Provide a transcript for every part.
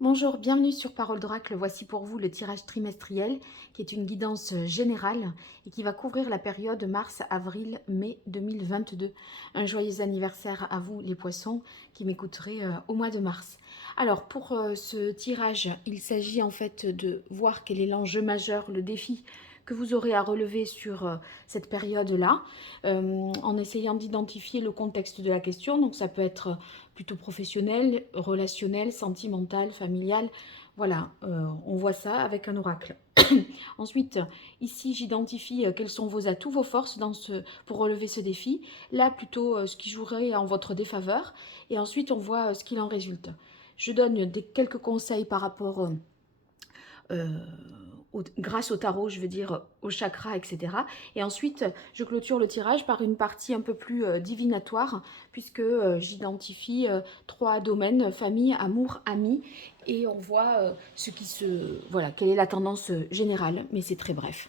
Bonjour, bienvenue sur Parole d'Oracle. Voici pour vous le tirage trimestriel qui est une guidance générale et qui va couvrir la période mars, avril, mai 2022. Un joyeux anniversaire à vous les poissons qui m'écouterez au mois de mars. Alors pour ce tirage, il s'agit en fait de voir quel est l'enjeu majeur, le défi que vous aurez à relever sur cette période-là, en essayant d'identifier le contexte de la question. Donc ça peut être plutôt professionnel, relationnel, sentimental, familial. Voilà, on voit ça avec un oracle. Ensuite, ici, j'identifie quels sont vos atouts, vos forces pour relever ce défi. Là, plutôt ce qui jouerait en votre défaveur. Et ensuite, on voit ce qu'il en résulte. Je donne quelques conseils par rapport grâce au tarot, je veux dire au chakra, etc. Et ensuite, je clôture le tirage par une partie un peu plus divinatoire, puisque j'identifie 3 domaines, famille, amour, amis, et on voit voilà, quelle est la tendance générale, mais c'est très bref.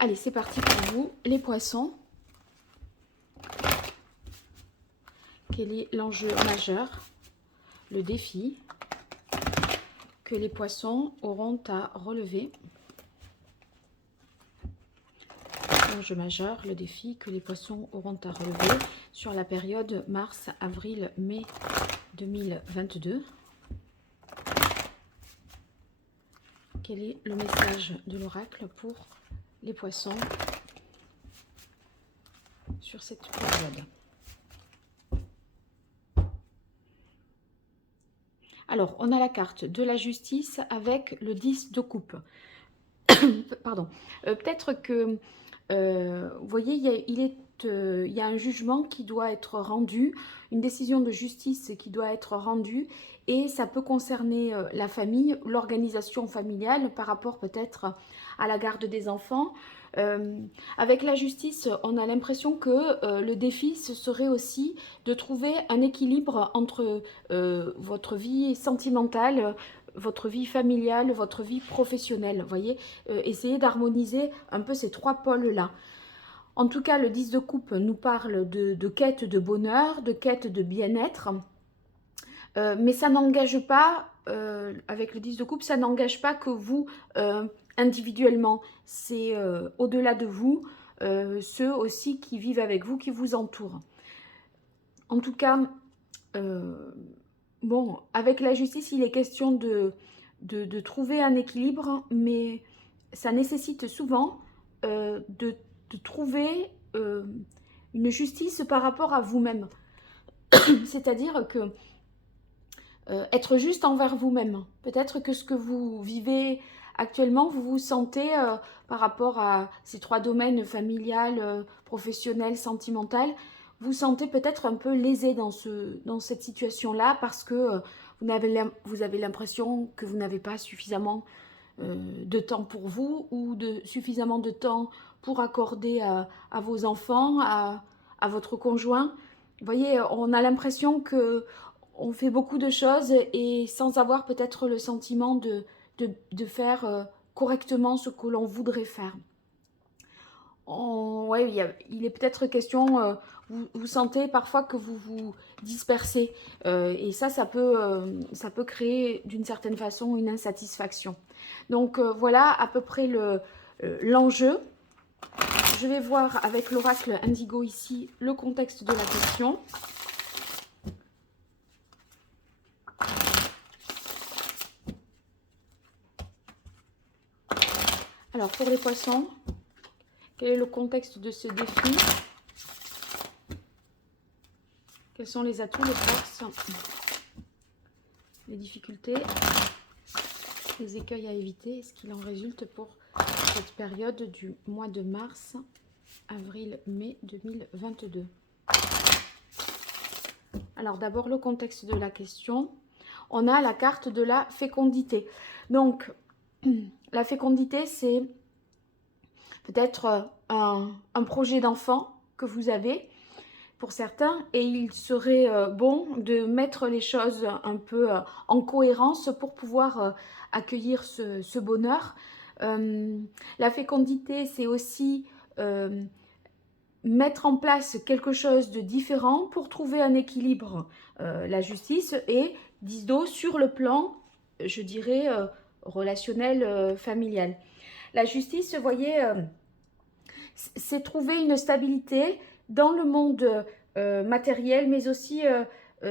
Allez, c'est parti pour vous, les poissons. Quel est l'enjeu majeur, le défi que les poissons auront à relever? L'enjeu majeur, le défi que les poissons auront à relever sur la période mars, avril, mai 2022. Quel est le message de l'oracle pour les poissons sur cette période? Alors, on a la carte de la justice avec le 10 de coupe. Pardon. Peut-être que, vous voyez, il y a un jugement qui doit être rendu, une décision de justice qui doit être rendue, et ça peut concerner la famille, l'organisation familiale par rapport peut-être à la garde des enfants. Avec la justice, on a l'impression que le défi, ce serait aussi de trouver un équilibre entre votre vie sentimentale, votre vie familiale, votre vie professionnelle. Vous voyez, essayer d'harmoniser un peu ces 3 pôles-là. En tout cas, le 10 de coupe nous parle de quête de bonheur, de quête de bien-être. Mais ça n'engage pas, avec le 10 de coupe, ça n'engage pas que vous, individuellement. C'est au-delà de vous, ceux aussi qui vivent avec vous, qui vous entourent. En tout cas, bon, avec la justice, il est question de trouver un équilibre, mais ça nécessite souvent de trouver une justice par rapport à vous-même. C'est-à-dire que être juste envers vous-même. Peut-être que ce que vous vivez actuellement, vous vous sentez par rapport à ces 3 domaines, familial, professionnel, sentimental, vous sentez peut-être un peu lésé dans cette situation-là parce que vous avez l'impression que vous n'avez pas suffisamment de temps pour vous ou suffisamment de temps pour accorder à vos enfants, à votre conjoint. Vous voyez, on a l'impression que on fait beaucoup de choses et sans avoir peut-être le sentiment de faire correctement ce que l'on voudrait faire. Ouais, il est peut-être question, vous sentez parfois que vous vous dispersez et ça peut créer d'une certaine façon une insatisfaction. Donc voilà à peu près l'enjeu. Je vais voir avec l'oracle Indigo ici le contexte de la question. Alors pour les poissons, quel est le contexte de ce défi? Quels sont les atouts, les forces, les difficultés, les écueils à éviter? Est-ce qu'il en résulte pour cette période du mois de mars, avril, mai 2022? Alors d'abord le contexte de la question. On a la carte de la fécondité. Donc la fécondité, c'est peut-être un projet d'enfant que vous avez pour certains, et il serait bon de mettre les choses un peu en cohérence pour pouvoir accueillir ce bonheur. La fécondité, c'est aussi mettre en place quelque chose de différent pour trouver un équilibre, la justice, et 10 d'eau sur le plan je dirais, relationnel, familial. La justice, vous voyez, c'est trouver une stabilité dans le monde matériel, mais aussi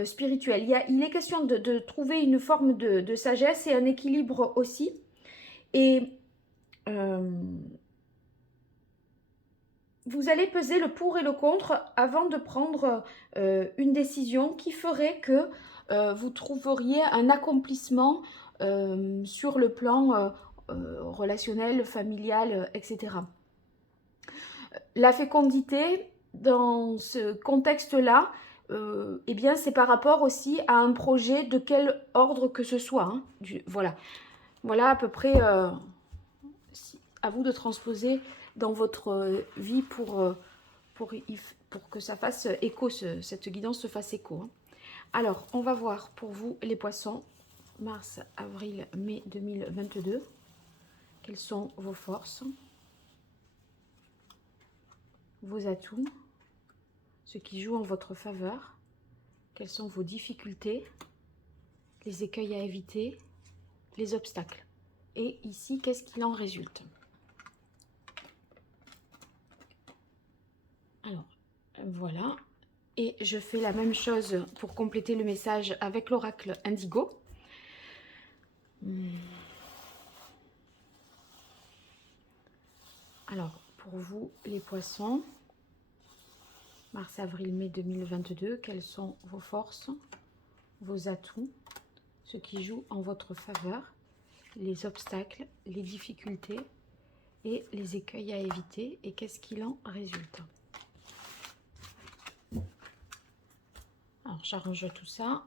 spirituel. Il est question de trouver une forme de sagesse et un équilibre aussi. Et vous allez peser le pour et le contre avant de prendre une décision qui ferait que vous trouveriez un accomplissement sur le plan relationnel, familial, etc. La fécondité, dans ce contexte-là, eh bien, c'est par rapport aussi à un projet de quel ordre que ce soit. Hein. Voilà. Voilà à peu près à vous de transposer dans votre vie pour que ça fasse écho, cette guidance se fasse écho. Hein. Alors, on va voir pour vous les poissons, mars, avril, mai 2022. Quelles sont vos forces, vos atouts, ce qui joue en votre faveur, quelles sont vos difficultés, les écueils à éviter, les obstacles. Et ici, qu'est-ce qu'il en résulte? Alors, voilà. Et je fais la même chose pour compléter le message avec l'oracle Indigo. Alors, pour vous, les poissons, mars, avril, mai 2022, quelles sont vos forces, vos atouts, ce qui joue en votre faveur, les obstacles, les difficultés et les écueils à éviter, et qu'est-ce qu'il en résulte? Alors, j'arrange tout ça.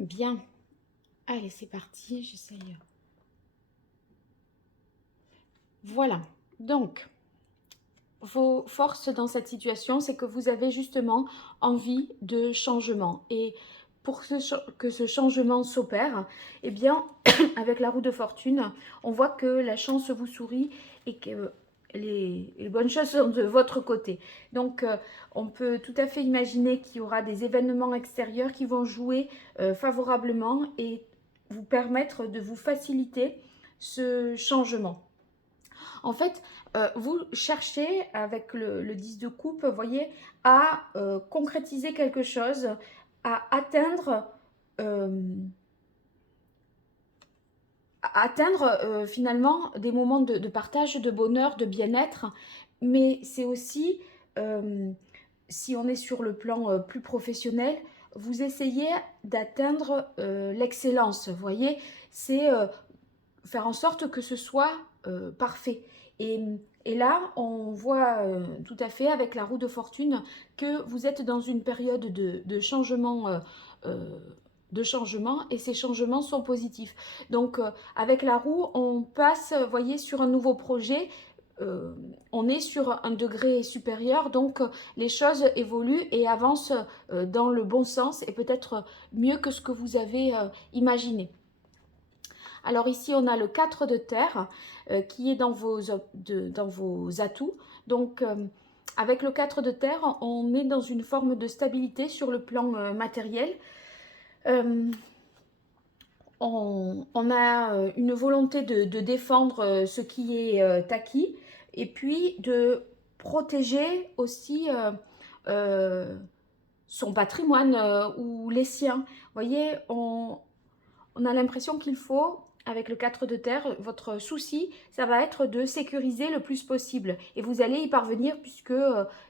Bien. Allez, c'est parti, j'essaye. Voilà. Donc, vos forces dans cette situation, c'est que vous avez justement envie de changement. Et pour que ce changement s'opère, eh bien, avec la roue de fortune, on voit que la chance vous sourit et que les bonnes choses sont de votre côté. Donc, on peut tout à fait imaginer qu'il y aura des événements extérieurs qui vont jouer favorablement et vous permettre de vous faciliter ce changement. En fait, vous cherchez avec le 10 de coupe, vous voyez, à concrétiser quelque chose, à atteindre, finalement des moments de partage, de bonheur, de bien-être. Mais c'est aussi, si on est sur le plan plus professionnel, vous essayez d'atteindre l'excellence. Vous voyez, c'est faire en sorte que ce soit parfait. Et là, on voit tout à fait avec la roue de fortune que vous êtes dans une période de changement, et ces changements sont positifs. Donc, avec la roue, on passe, voyez, sur un nouveau projet. On est sur un degré supérieur, donc les choses évoluent et avancent dans le bon sens et peut-être mieux que ce que vous avez imaginé. Alors ici, on a le 4 de terre qui est dans vos atouts. Donc, avec le 4 de terre, on est dans une forme de stabilité sur le plan matériel. On a une volonté de défendre ce qui est acquis et puis de protéger aussi son patrimoine ou les siens. Vous voyez, on a l'impression qu'il faut, avec le 4 de terre, votre souci, ça va être de sécuriser le plus possible. Et vous allez y parvenir puisque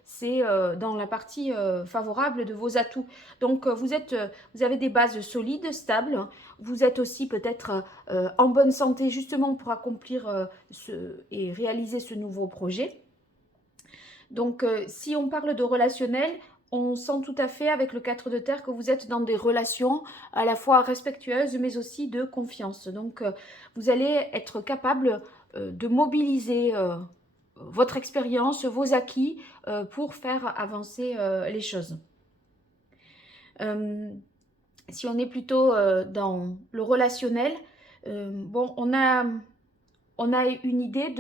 c'est dans la partie favorable de vos atouts. Donc, vous avez des bases solides, stables. Vous êtes aussi peut-être en bonne santé justement pour accomplir et réaliser ce nouveau projet. Donc, si on parle de relationnel, on sent tout à fait avec le 4 de terre que vous êtes dans des relations à la fois respectueuses mais aussi de confiance. Donc, vous allez être capable de mobiliser votre expérience, vos acquis pour faire avancer les choses. Si on est plutôt dans le relationnel, bon, on a une idée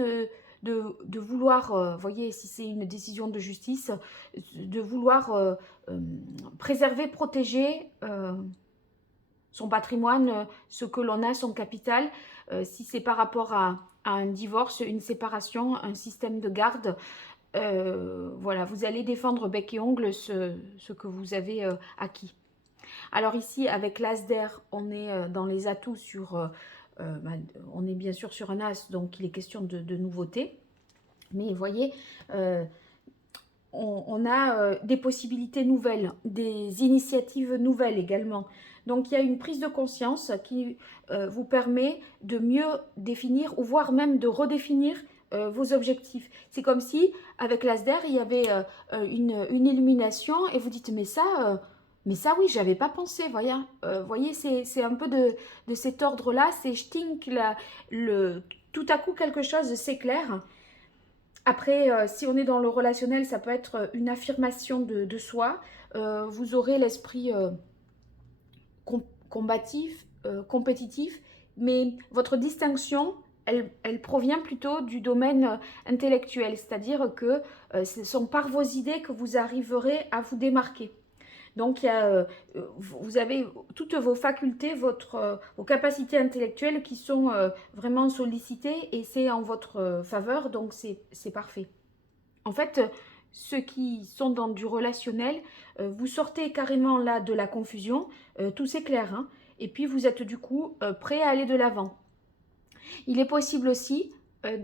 de vouloir, voyez, si c'est une décision de justice, de vouloir préserver, protéger son patrimoine, ce que l'on a, son capital, si c'est par rapport à un divorce, une séparation, un système de garde. Voilà, vous allez défendre bec et ongle ce que vous avez acquis. Alors ici, avec l'as d'air, on est dans les atouts sur... bah, on est bien sûr sur un as, donc il est question de nouveautés. Mais vous voyez, on a des possibilités nouvelles, des initiatives nouvelles également. Donc il y a une prise de conscience qui vous permet de mieux définir, ou voire même de redéfinir vos objectifs. C'est comme si, avec l'as d'air, il y avait une illumination et vous dites, mais ça oui, j'avais pas pensé, voyez, c'est un peu de cet ordre-là, c'est stink, tout à coup quelque chose s'éclaire. Après, si on est dans le relationnel, ça peut être une affirmation de soi. Vous aurez l'esprit combatif, compétitif, mais votre distinction, elle provient plutôt du domaine intellectuel, c'est-à-dire que ce sont par vos idées que vous arriverez à vous démarquer. Donc, vous avez toutes vos facultés, vos capacités intellectuelles qui sont vraiment sollicitées et c'est en votre faveur, donc c'est parfait. En fait, ceux qui sont dans du relationnel, vous sortez carrément là de la confusion, tout s'éclaire, hein, et puis vous êtes du coup prêt à aller de l'avant. Il est possible aussi,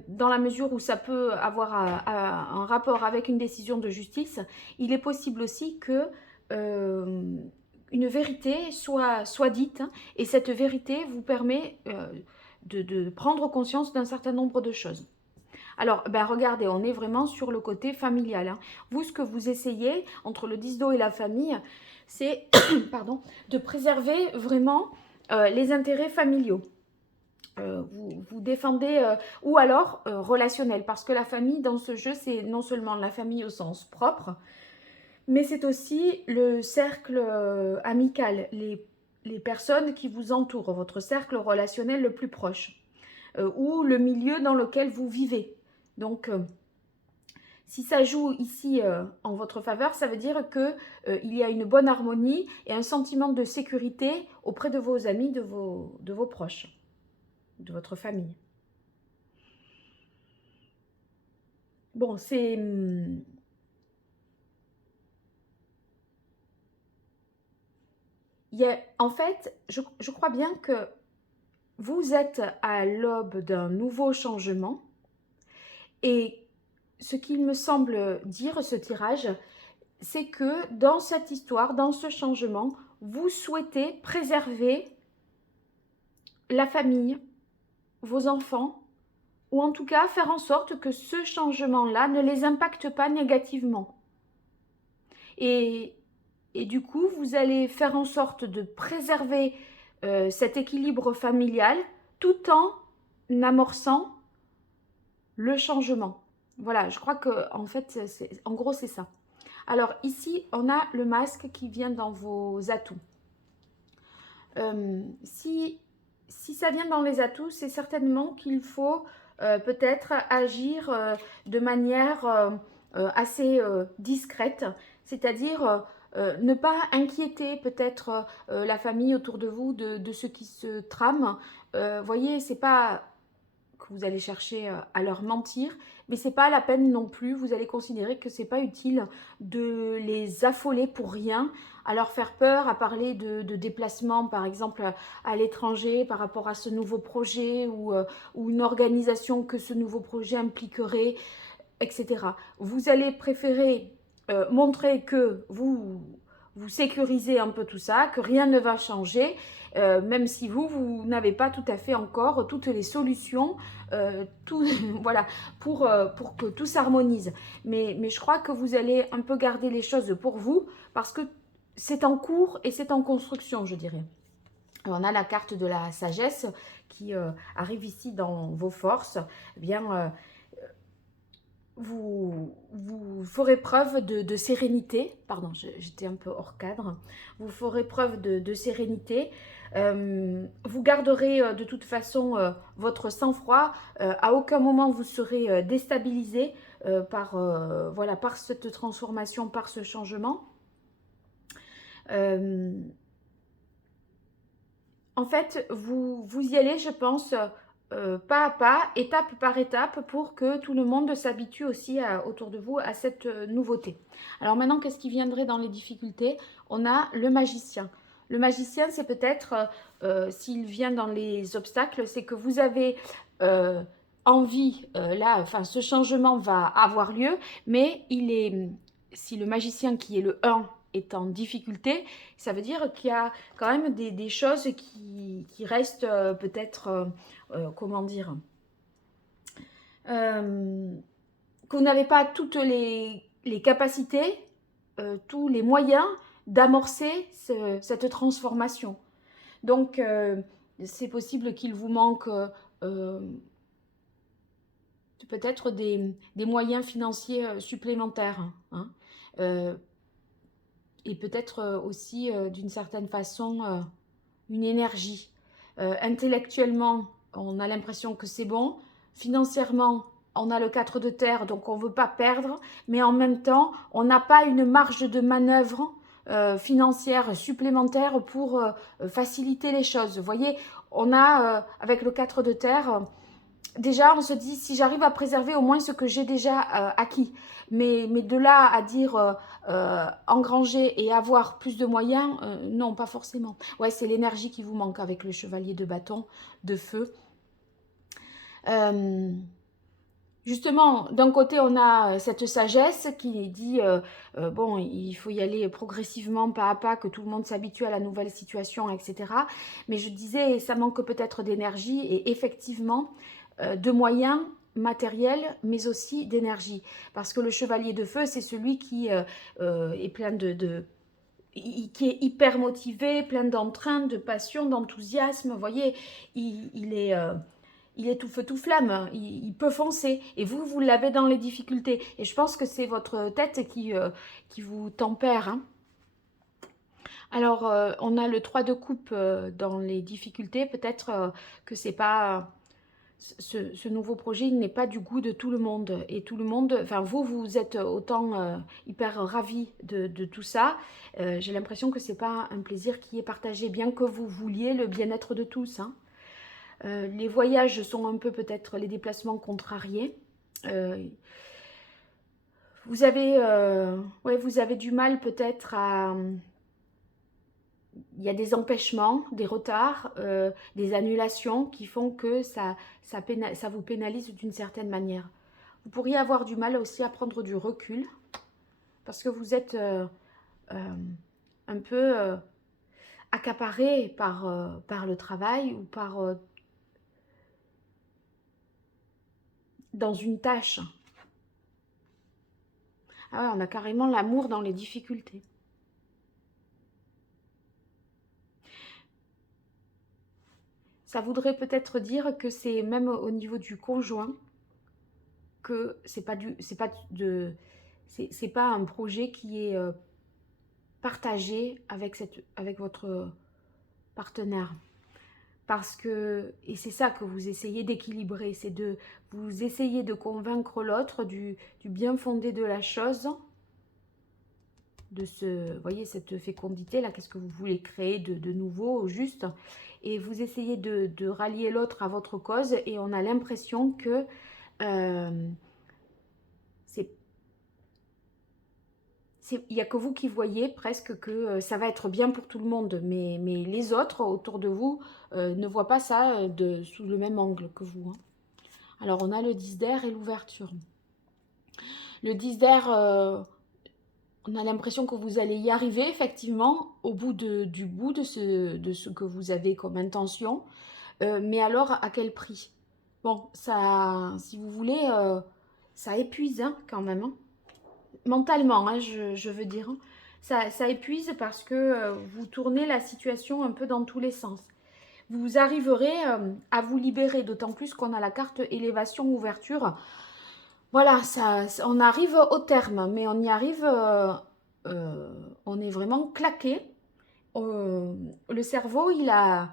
dans la mesure où ça peut avoir un rapport avec une décision de justice, il est possible aussi que une vérité soit dite, hein, et cette vérité vous permet de prendre conscience d'un certain nombre de choses. Alors, ben regardez, on est vraiment sur le côté familial, hein. Vous, ce que vous essayez, entre le 10 d'eau et la famille, c'est pardon, de préserver vraiment les intérêts familiaux. Vous défendez, ou alors relationnel, parce que la famille dans ce jeu, c'est non seulement la famille au sens propre, mais c'est aussi le cercle amical, les personnes qui vous entourent, votre cercle relationnel le plus proche, ou le milieu dans lequel vous vivez. Donc, si ça joue ici en votre faveur, ça veut dire qu'il y a une bonne harmonie et un sentiment de sécurité auprès de vos amis, de vos proches, de votre famille. Bon, c'est... en fait, je crois bien que vous êtes à l'aube d'un nouveau changement et ce qu'il me semble dire, ce tirage, c'est que dans cette histoire, dans ce changement, vous souhaitez préserver la famille, vos enfants, ou en tout cas faire en sorte que ce changement-là ne les impacte pas négativement. Et du coup, vous allez faire en sorte de préserver cet équilibre familial tout en amorçant le changement. Voilà, je crois que en fait, en gros, c'est ça. Alors ici, on a le masque qui vient dans vos atouts. Si ça vient dans les atouts, c'est certainement qu'il faut peut-être agir de manière assez discrète, c'est-à-dire ne pas inquiéter peut-être la famille autour de vous de ce qui se trame. Voyez, c'est pas que vous allez chercher à leur mentir, mais c'est pas la peine non plus. Vous allez considérer que c'est pas utile de les affoler pour rien, à leur faire peur, à parler de déplacement par exemple à l'étranger par rapport à ce nouveau projet ou une organisation que ce nouveau projet impliquerait, etc. Vous allez préférer montrer que vous sécurisez un peu tout ça, que rien ne va changer, même si vous n'avez pas tout à fait encore toutes les solutions, voilà, pour que tout s'harmonise. Mais je crois que vous allez un peu garder les choses pour vous, parce que c'est en cours et c'est en construction, je dirais. On a la carte de la sagesse qui arrive ici dans vos forces. Eh bien, vous ferez preuve de sérénité. Pardon, j'étais un peu hors cadre. Vous ferez preuve de sérénité. Vous garderez de toute façon votre sang-froid. À aucun moment vous serez déstabilisé voilà, par cette transformation, par ce changement. En fait, vous y allez, je pense, pas à pas, étape par étape, pour que tout le monde s'habitue aussi autour de vous à cette nouveauté. Alors maintenant, qu'est-ce qui viendrait dans les difficultés? On a le magicien. Le magicien, c'est peut-être, s'il vient dans les obstacles, c'est que vous avez envie, là, enfin, ce changement va avoir lieu, mais si le magicien qui est le 1 est en difficulté, ça veut dire qu'il y a quand même des choses qui restent peut-être, comment dire, que vous n'avez pas toutes les capacités, tous les moyens d'amorcer cette transformation. Donc, c'est possible qu'il vous manque peut-être des moyens financiers supplémentaires, hein, et peut-être aussi d'une certaine façon une énergie. Intellectuellement, on a l'impression que c'est bon. Financièrement, on a le 4 de terre, donc on ne veut pas perdre, mais en même temps, on n'a pas une marge de manœuvre financière supplémentaire pour faciliter les choses. Vous voyez, on a, avec le 4 de terre, déjà, on se dit, si j'arrive à préserver au moins ce que j'ai déjà acquis, mais de là à dire engranger et avoir plus de moyens, non, pas forcément. Ouais, c'est l'énergie qui vous manque avec le chevalier de bâton, de feu. Justement, d'un côté, on a cette sagesse qui dit, bon, il faut y aller progressivement, pas à pas, que tout le monde s'habitue à la nouvelle situation, etc. Mais je disais, ça manque peut-être d'énergie et effectivement, de moyens matériels, mais aussi d'énergie. Parce que le chevalier de feu, c'est celui qui est plein qui est hyper motivé, plein d'entrain, de passion, d'enthousiasme. Vous voyez, il est tout feu, tout flamme, il peut foncer. Et vous l'avez dans les difficultés. Et je pense que c'est votre tête qui vous tempère. Hein. Alors, on a le 3 de coupe dans les difficultés. Peut-être que c'est pas... Ce nouveau projet, il n'est pas du goût de tout le monde. Et tout le monde, enfin vous êtes autant hyper ravis de tout ça. J'ai l'impression que c'est pas un plaisir qui est partagé, bien que vous vouliez le bien-être de tous. Hein. Les voyages sont un peu peut-être les déplacements contrariés. Vous avez du mal peut-être à... Il y a des empêchements, des retards, des annulations qui font que ça vous pénalise d'une certaine manière. Vous pourriez avoir du mal aussi à prendre du recul parce que vous êtes un peu accaparé par le travail ou dans une tâche. Ah ouais, on a carrément l'amour dans les difficultés. Ça voudrait peut-être dire que c'est même au niveau du conjoint que c'est pas un projet qui est partagé avec votre partenaire. Parce que, et c'est ça que vous essayez d'équilibrer, c'est vous essayez de convaincre l'autre du bien fondé de la chose, voyez, cette fécondité là, qu'est-ce que vous voulez créer de nouveau, au juste, et vous essayez de rallier l'autre à votre cause, et on a l'impression que il n'y a que vous qui voyez presque que ça va être bien pour tout le monde, mais les autres autour de vous ne voient pas ça sous le même angle que vous. Hein. Alors on a le 10 d'air et l'ouverture. Le 10 d'air, on a l'impression que vous allez y arriver effectivement au bout de ce que vous avez comme intention, mais alors à quel prix? Bon, ça, si vous voulez, ça épuise hein, quand même. Hein. Mentalement, hein, je veux dire. Ça épuise parce que vous tournez la situation un peu dans tous les sens. Vous arriverez à vous libérer, d'autant plus qu'on a la carte élévation, ouverture. Voilà, on arrive au terme, mais on y arrive, on est vraiment claqué. Le cerveau, il a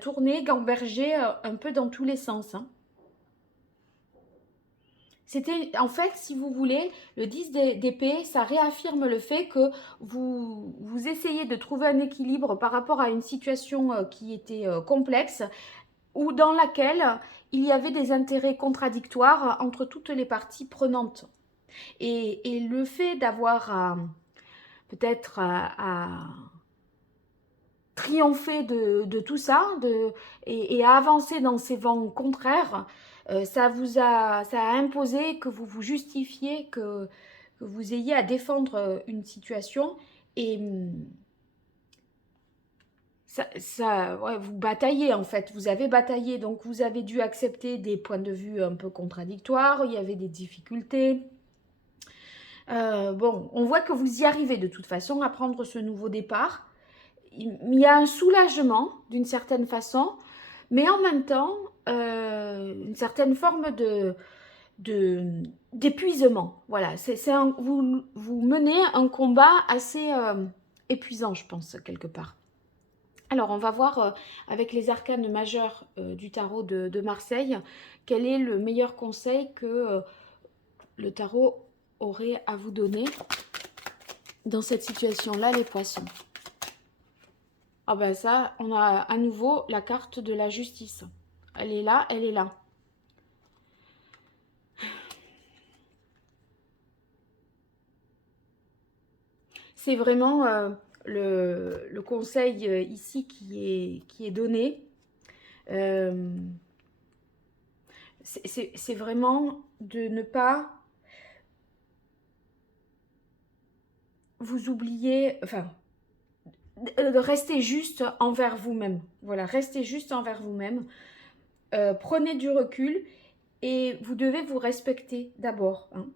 tourné, gambergé un peu dans tous les sens, hein. C'était, en fait, si vous voulez, le 10 d'épée, ça réaffirme le fait que vous essayez de trouver un équilibre par rapport à une situation qui était complexe ou dans laquelle il y avait des intérêts contradictoires entre toutes les parties prenantes. Et le fait d'avoir peut-être à triompher de tout ça et à avancer dans ces vents contraires, ça a imposé que vous vous justifiez, que vous ayez à défendre une situation et ouais, vous bataillez en fait, vous avez bataillé, donc vous avez dû accepter des points de vue un peu contradictoires, il y avait des difficultés. Bon, on voit que vous y arrivez de toute façon à prendre ce nouveau départ. Il y a un soulagement d'une certaine façon, mais en même temps, une certaine forme d'épuisement. Voilà, vous menez un combat assez épuisant, je pense, quelque part. Alors, on va voir avec les arcanes majeurs du tarot de Marseille, quel est le meilleur conseil que le tarot aurait à vous donner dans cette situation-là, les poissons. Ah ben ça, on a à nouveau la carte de la justice. Elle est là, elle est là. C'est vraiment le conseil ici qui est donné. C'est vraiment de ne pas vous oublier, enfin, de rester juste envers vous-même. Voilà, restez juste envers vous-même. Prenez du recul et vous devez vous respecter d'abord, hein.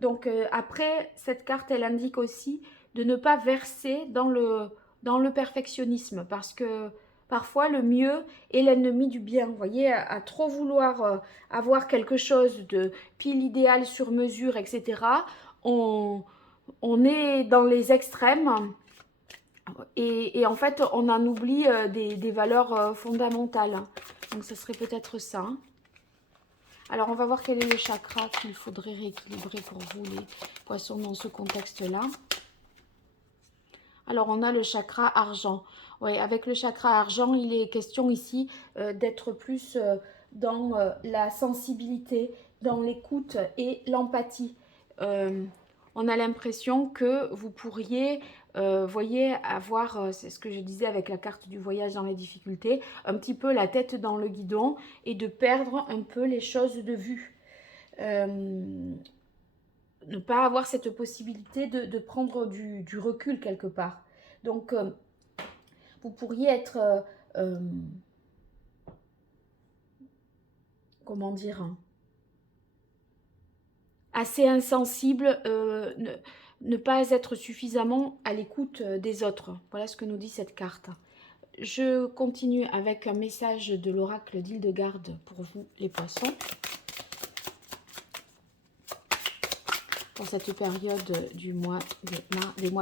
Donc après, cette carte, elle indique aussi de ne pas verser dans le perfectionnisme parce que parfois le mieux est l'ennemi du bien. Vous voyez, à trop vouloir avoir quelque chose de pile idéal sur mesure, etc., on, on est dans les extrêmes et en fait, on en oublie des valeurs fondamentales. Donc ce serait peut-être ça, hein. Alors, on va voir quel est le chakra qu'il faudrait rééquilibrer pour vous, les poissons, dans ce contexte-là. Alors, on a le chakra argent. Oui, avec le chakra argent, il est question ici d'être plus dans la sensibilité, dans l'écoute et l'empathie. On a l'impression que vous pourriez, voyez, avoir, c'est ce que je disais avec la carte du voyage dans les difficultés, un petit peu la tête dans le guidon et de perdre un peu les choses de vue. Ne pas avoir cette possibilité de prendre du recul quelque part. Donc, vous pourriez être, comment dire, hein, assez insensible, ne pas être suffisamment à l'écoute des autres. Voilà ce que nous dit cette carte. Je continue avec un message de l'oracle d'Hildegarde pour vous, les poissons. Pour cette période des mois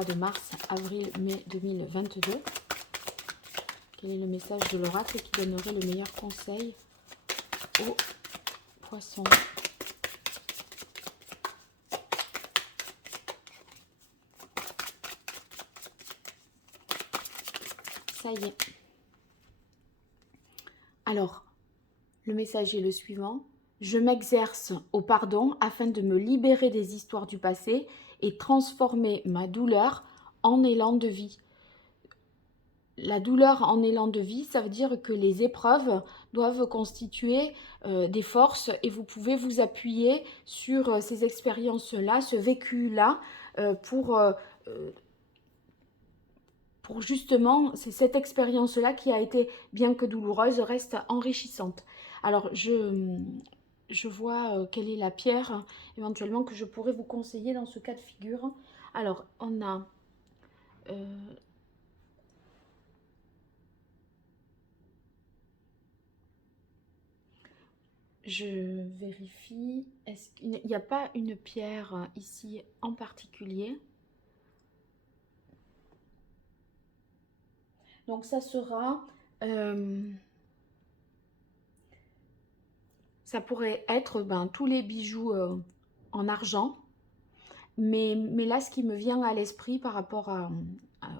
de mars, avril, mai 2022. Quel est le message de l'oracle qui donnerait le meilleur conseil aux poissons? Ça y est. Alors, le message est le suivant. Je m'exerce au pardon afin de me libérer des histoires du passé et transformer ma douleur en élan de vie. La douleur en élan de vie, ça veut dire que les épreuves doivent constituer des forces et vous pouvez vous appuyer sur ces expériences-là, ce vécu-là, pour justement, c'est cette expérience-là qui a été, bien que douloureuse, reste enrichissante. Alors, je vois quelle est la pierre éventuellement que je pourrais vous conseiller dans ce cas de figure. Alors, on a je vérifie. Est-ce qu'il n'y a pas une pierre ici en particulier? Donc ça sera... ça pourrait être tous les bijoux en argent. Mais là, ce qui me vient à l'esprit par rapport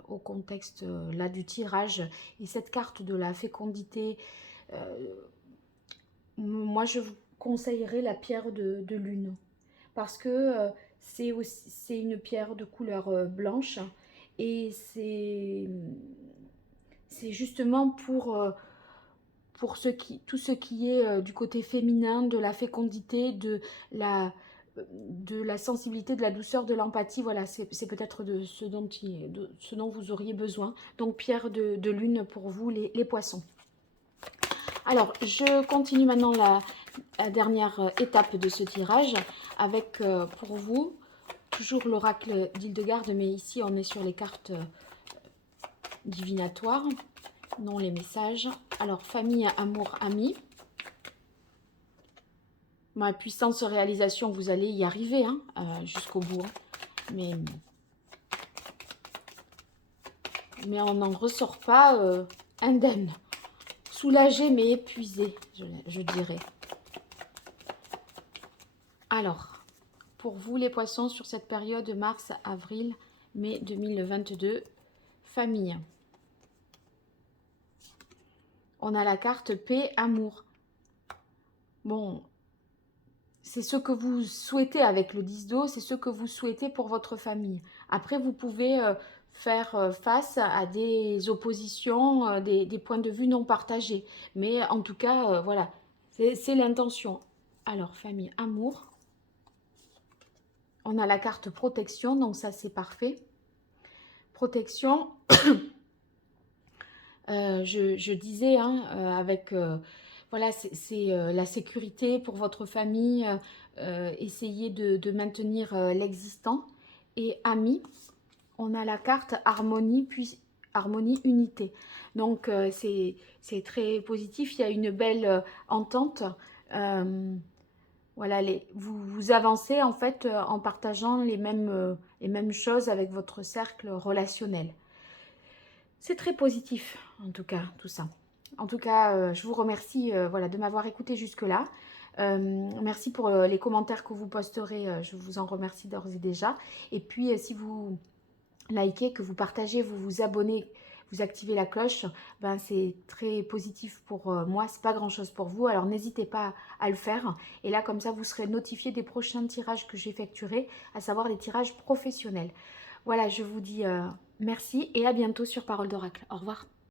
au contexte là du tirage et cette carte de la fécondité, moi je vous conseillerais la pierre de lune parce que c'est une pierre de couleur blanche et c'est justement pour tout ce qui est du côté féminin, de la fécondité, de la sensibilité, de la douceur, de l'empathie. Voilà, c'est peut-être de ce dont vous auriez besoin. Donc, pierre de lune pour vous, les poissons. Alors, je continue maintenant la dernière étape de ce tirage avec, pour vous, toujours l'oracle d'Hildegarde, mais ici, on est sur les cartes divinatoires, non les messages. Alors, famille, amour, amis. Ma puissance réalisation, vous allez y arriver hein, jusqu'au bout. Hein. Mais on n'en ressort pas indemne. Soulagé mais épuisé, je dirais. Alors, pour vous les poissons, sur cette période mars, avril, mai 2022, famille. On a la carte paix, amour. Bon, c'est ce que vous souhaitez avec le 10 d'eau, c'est ce que vous souhaitez pour votre famille. Après, vous pouvez faire face à des oppositions, des points de vue non partagés. Mais en tout cas, voilà, c'est l'intention. Alors, famille, amour. On a la carte protection, donc ça, c'est parfait. Protection, je disais, hein, avec... voilà, c'est la sécurité pour votre famille, essayez de maintenir l'existant. Et amis, on a la carte harmonie, puis harmonie, unité. Donc, c'est très positif, il y a une belle entente. Voilà, vous avancez en fait en partageant les mêmes choses avec votre cercle relationnel. C'est très positif, en tout cas, tout ça. En tout cas, je vous remercie voilà, de m'avoir écouté jusque-là. Merci pour les commentaires que vous posterez. Je vous en remercie d'ores et déjà. Et puis, si vous likez, que vous partagez, vous vous abonnez, vous activez la cloche, ben, c'est très positif pour moi. C'est pas grand-chose pour vous. Alors, n'hésitez pas à le faire. Et là, comme ça, vous serez notifié des prochains tirages que j'effectuerai, à savoir les tirages professionnels. Voilà, je vous dis merci et à bientôt sur Parole d'Oracle. Au revoir.